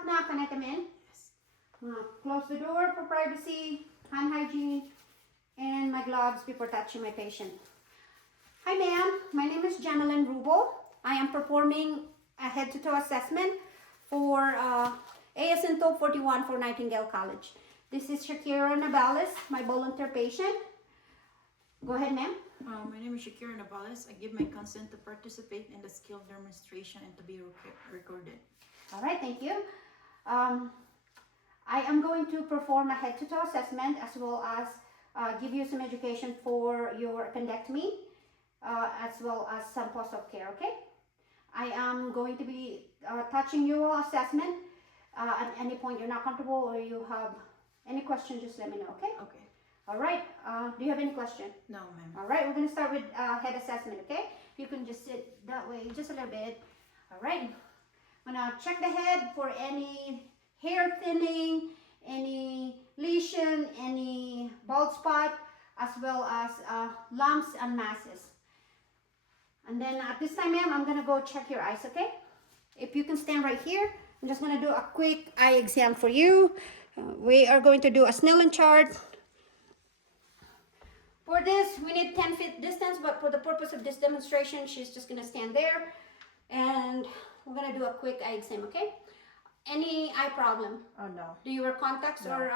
Knock, knock. Can I come in? Yes. Close the door for privacy, hand hygiene, and my gloves before touching my patient. Hi, ma'am. My name is Janelyn Rubo. I am performing a head-to-toe assessment for ASN241 for Nightingale College. This is Shakira Navales, my volunteer patient. Go ahead, ma'am. My name is Shakira Navales. I give my consent to participate in the skill demonstration and to be recorded. All right, thank you. I am going to perform a head-to-toe assessment as well as give you some education for your appendectomy as well as some post-op care, okay? I am going to be touching your assessment. At any point you're not comfortable or you have any question, just let me know, okay? Okay. All right, do you have any question? No, ma'am. All right, we're gonna start with head assessment, okay? If you can just sit that way just a little bit. All right, I'm gonna check the head for any hair thinning, any lesion, any bald spot, as well as lumps and masses. And then at this time, ma'am, I'm gonna go check your eyes, okay? If you can stand right here, I'm just gonna do a quick eye exam for you. We are going to do a Snellen chart. For this, we need 10 feet distance, but for the purpose of this demonstration, she's just gonna stand there. And we're gonna do a quick eye exam, okay? Any eye problem? Oh, no. Do you wear contacts No. or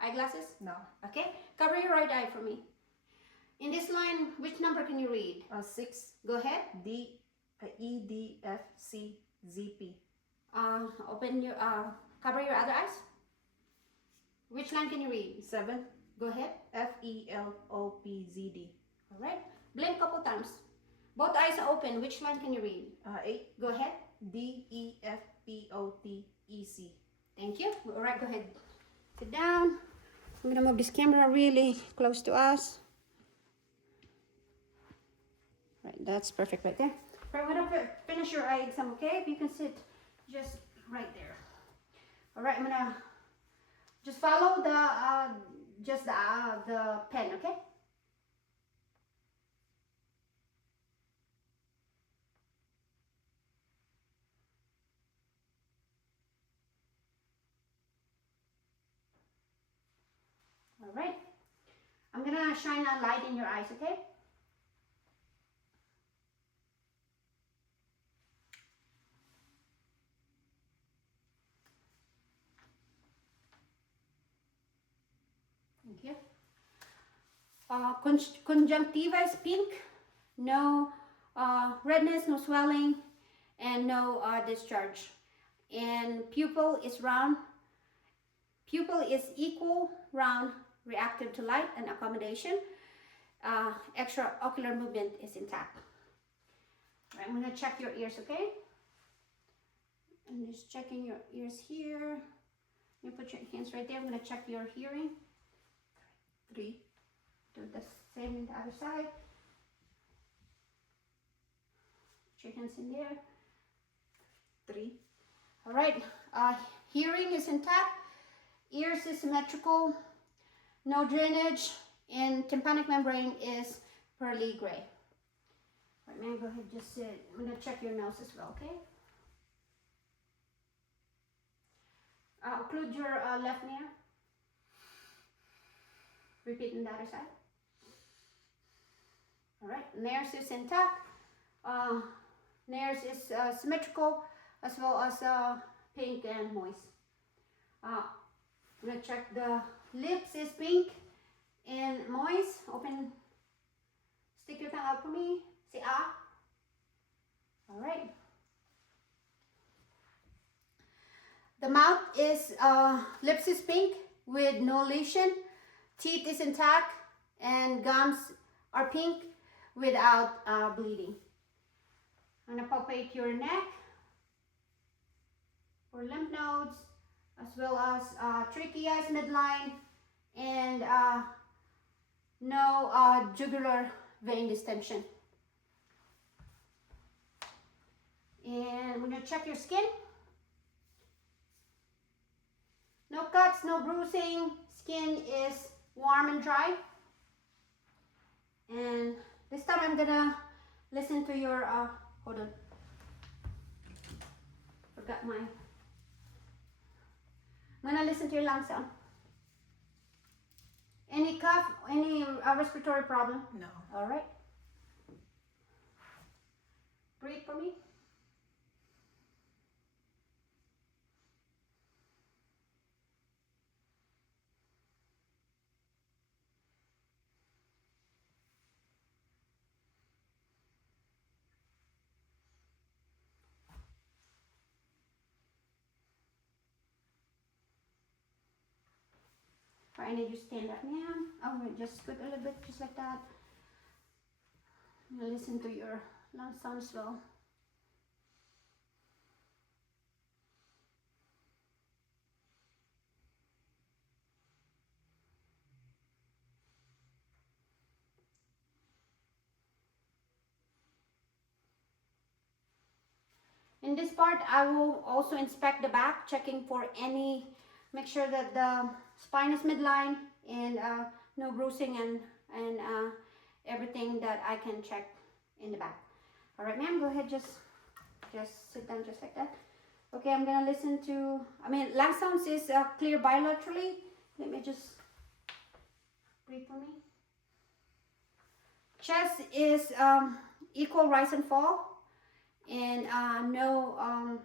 eyeglasses? No. Okay, cover your right eye for me. In this line, which number can you read? 6 Go ahead. D E D F C Z P. Open your, cover your other eyes. Which line can you read? 7 Go ahead. F E L O P Z D. All right. Blink a couple times. Both eyes are open. Which line can you read? 8 Go ahead. D E F P O T E C. Thank you. All right, go ahead. Sit down. I'm gonna move this camera really close to us. Right, that's perfect right there. Right, we're gonna finish your eye exam, okay? If you can sit just right there. All right, I'm gonna just follow the pen, okay? All right. I'm gonna shine a light in your eyes, okay? Thank you. Conjunctiva is pink, no redness, no swelling, and no discharge. And pupil is round. Pupil is equal, round, reactive to light and accommodation. Extraocular movement is intact. All right, I'm gonna check your ears, okay? I'm just checking your ears here. You put your hands right there. I'm gonna check your hearing. 3 Do the same in the other side. Put your hands in there. 3 All right, hearing is intact. Ears is symmetrical. No drainage. And tympanic membrane is pearly gray. All right, man, go ahead, just sit. I'm gonna check your nose as well, okay? Occlude your left ear. Repeat on the other side. All right, nares is intact. Nares is symmetrical as well as pink and moist. I'm gonna check the lips is pink and moist. Open, stick your tongue out for me. Say ah. All right. The mouth is, lips is pink with no lesion. Teeth is intact and gums are pink without bleeding. I'm gonna palpate your neck for lymph nodes as well as tracheas midline and no jugular vein distension. And we're gonna check your skin. No cuts, no bruising. Skin is warm and dry. And this time I'm gonna listen to your, hold on. Forgot my I'm gonna listen to your lung sound. Any cough, any respiratory problem? No. All right. Breathe for me. All right, I need you to stand up, ma'am. Oh, wait, just scoot a little bit, just like that. Now listen to your lung sound as well. In this part, I will also inspect the back, checking for any, make sure that the spine is midline and no bruising and everything that I can check in the back. All right, ma'am, go ahead, just sit down just like that. Okay, I'm gonna listen to, lung sounds is clear bilaterally. Let me just breathe for me. Chest is equal rise and fall. And no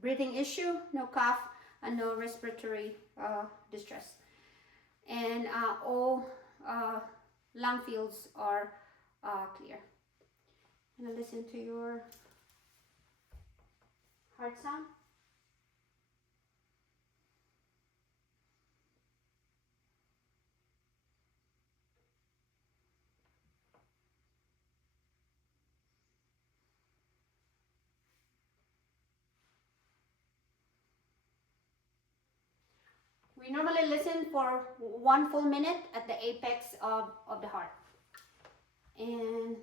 breathing issue, no cough, and no respiratory distress. And all lung fields are clear. I'm gonna listen to your heart sound. We normally listen for 1 full minute at the apex of the heart. And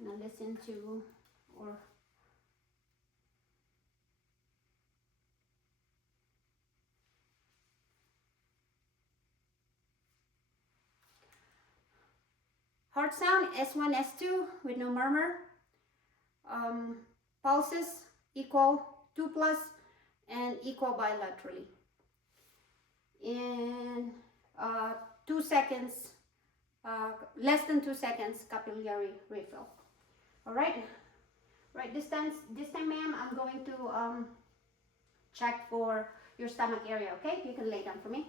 I'm gonna listen to or heart sound S1, S2 with no murmur. Pulses equal 2 plus and equal bilaterally. In 2 seconds, less than 2 seconds, capillary refill. All right. Right. This time, ma'am, I'm going to check for your stomach area. Okay, you can lay down for me.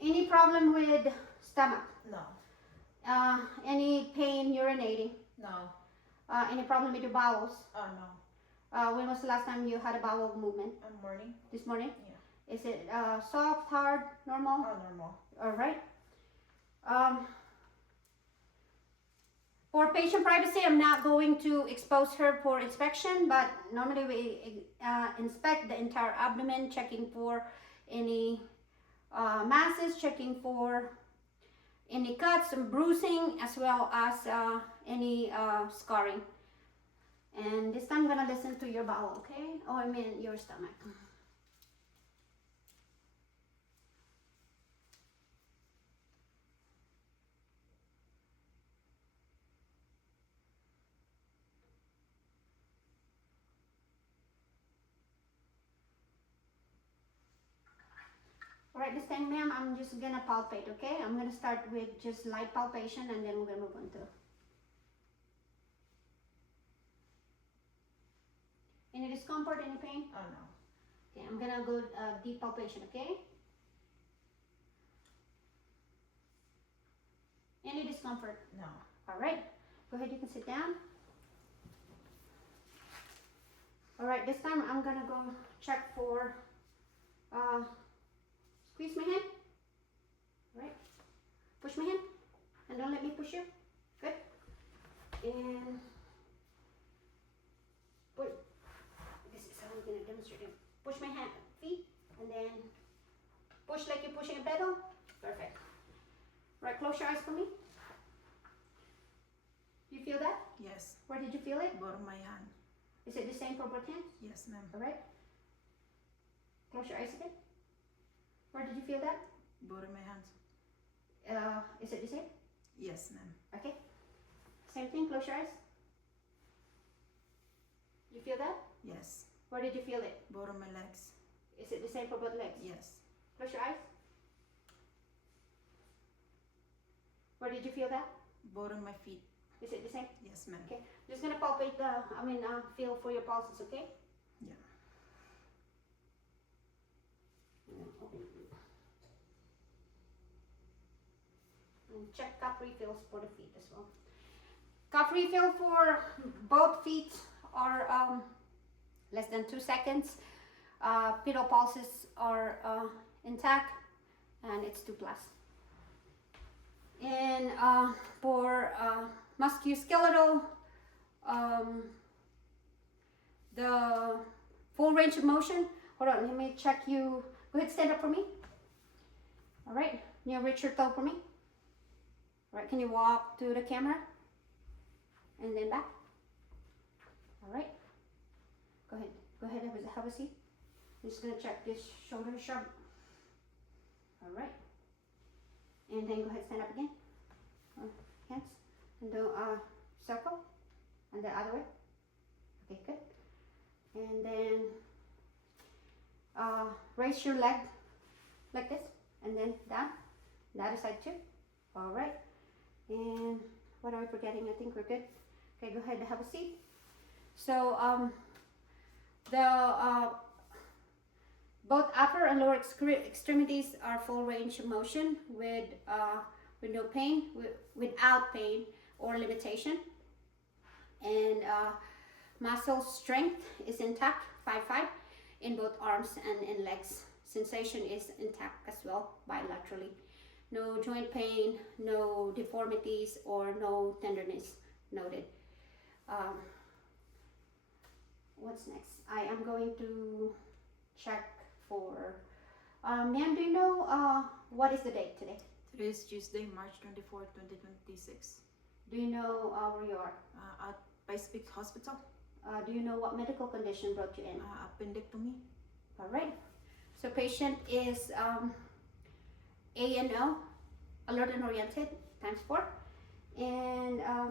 Any problem with stomach? No. Any pain urinating? No. Any problem with your bowels? Oh, no. When was the last time you had a bowel movement? Morning. This morning? Yeah. Is it soft, hard, normal? Oh, normal. All right. For patient privacy, I'm not going to expose her for inspection, but normally we inspect the entire abdomen, checking for any masses, checking for any cuts and bruising, as well as any scarring. And this time I'm gonna listen to your bowel, okay? Oh, I mean your stomach. All right, this time, ma'am, I'm just gonna palpate, okay? I'm gonna start with just light palpation, and then we're gonna move on to. Any discomfort, any pain? Oh, no. Okay, I'm gonna go deep palpation, okay? Any discomfort? No. All right, go ahead, you can sit down. All right, this time I'm gonna go check for, squeeze my hand. All right, push my hand, and don't let me push you. Good. And put, this is how I'm gonna demonstrate it. Push my hand, feet, and then push like you're pushing a pedal. Perfect. Right, close your eyes for me. You feel that? Yes. Where did you feel it? Bottom of my hand. Is it the same for both hands? Yes, ma'am. All right. Close your eyes again. Where did you feel that? Bottom of my hands. Is it the same? Yes, ma'am. Okay. Same thing. Close your eyes. You feel that? Yes. Where did you feel it? Bottom of my legs. Is it the same for both legs? Yes. Close your eyes. Where did you feel that? Bottom of my feet. Is it the same? Yes, ma'am. Okay. Just gonna palpate the, feel for your pulses, okay? Yeah. And check cup refills for the feet as well. Cup refill for both feet are less than 2 seconds. Pedal pulses are intact, and it's 2+. And for musculoskeletal, the full range of motion. Hold on, let me check you. Go ahead, stand up for me. All right, you reach your toe for me. All right, can you walk to the camera? And then back. All right. Go ahead, have a seat. I'm just gonna check this shoulder sharp. All right. And then go ahead, stand up again. Hands. And do a circle. And the other way. Okay, good. And then raise your leg like this. And then down. The other side too. All right. And what are we forgetting? I think we're good. Okay, go ahead and have a seat. So both upper and lower extremities are full range of motion with no pain, without pain or limitation. And muscle strength is intact, 5-5, in both arms and in legs. Sensation is intact as well bilaterally. No joint pain, no deformities, or no tenderness noted. What's next? I am going to check for, ma'am, do you know what is the date today? Today is Tuesday, March 24, 2026. Do you know where you are? At Pacific Hospital. Do you know what medical condition brought you in? Appendectomy. All right. So patient is ANO, alert and oriented, ×4. And I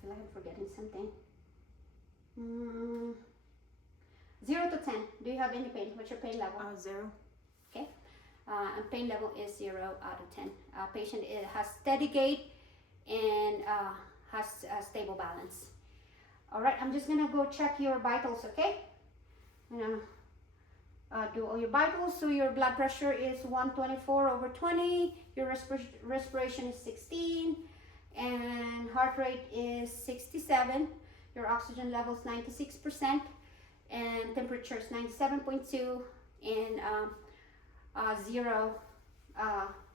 feel like I'm forgetting something. 0 to 10. Do you have any pain? What's your pain level? 0. Okay. And pain level is 0 out of 10. Patient has steady gait and has stable balance. All right. I'm just gonna go check your vitals. Okay. I'm gonna do all your vitals. So your blood pressure is 124/20. Your respiration is 16, and heart rate is 67. Your oxygen level is 96%, and temperature is 97.2, and 0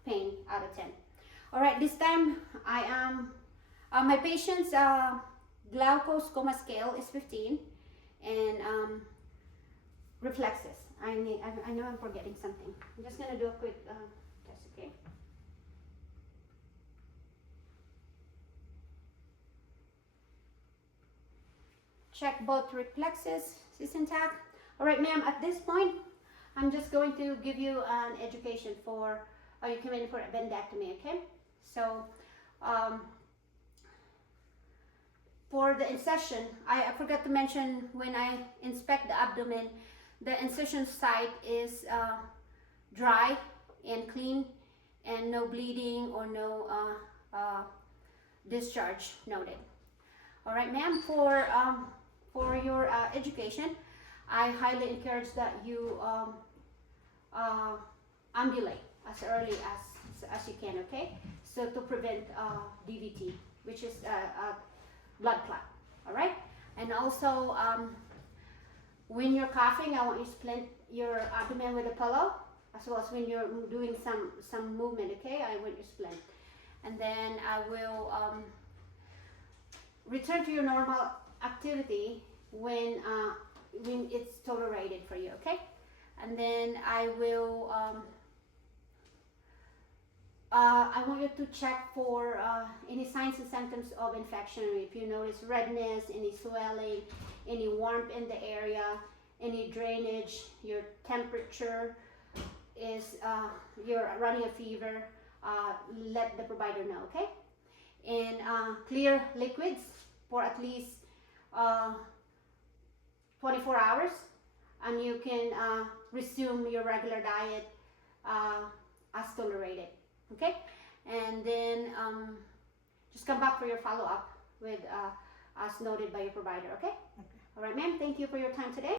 pain out of 10. All right, this time I am my patient's glucose coma scale is 15, and reflexes. I know I'm forgetting something. I'm just gonna do a quick test, okay? Check both reflexes, is intact. All right, ma'am, at this point, I'm just going to give you an education for, you come in for a appendectomy, okay? So, for the incision, I forgot to mention when I inspect the abdomen, the incision site is dry and clean, and no bleeding or no discharge noted. All right, ma'am, for your education, I highly encourage that you ambulate as early as you can, okay? So to prevent DVT, which is blood clot, all right? And also, when you're coughing, I want you to splint your abdomen with a pillow, as well as when you're doing some movement, okay? I want you to splint. And then I will return to your normal activity when it's tolerated for you, okay? And then I will I want you to check for any signs and symptoms of infection. If you notice redness, any swelling, any warmth in the area, any drainage, your temperature is, you're running a fever, let the provider know, okay? And clear liquids for at least 24 hours, and you can resume your regular diet as tolerated. Okay, and then just come back for your follow-up with as noted by your provider. Okay. All right, ma'am. Thank you for your time today.